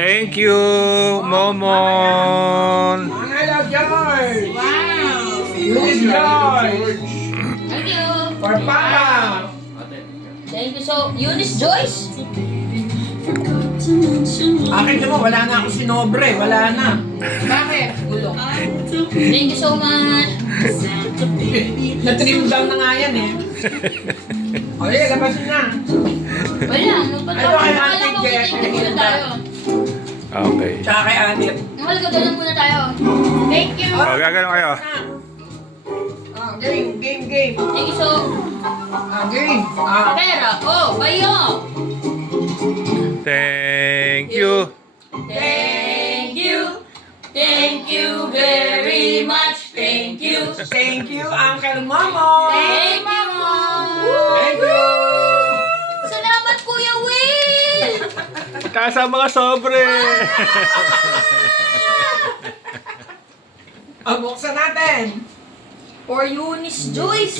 Thank you, Momon. Hello, George. Wow! Luis George. Thank you! For Papa. Thank you so... Eunice Joyce? Akin naman, wala na ako sinobre. Wala na. Bakit? Gulo. Thank you so much! Na-trim down na nga yan eh. O yeah, labasin na. Wala, Ano kay Auntie magpapalala mo, Jet? thank you muna tayo. Okay. Tsaka kay Anit. Mahalaga doon lang muna tayo. Thank you! O, gagano kayo. Game. Thank you so... Game. Pera! Oh, bayo! Thank you. Thank you! Thank you very much! Thank you! Thank you, Uncle Momo. Thank you! Thank you. Salamat, Kuya Will! Taas ang mga sobre. Buksan natin. For Eunice Joyce!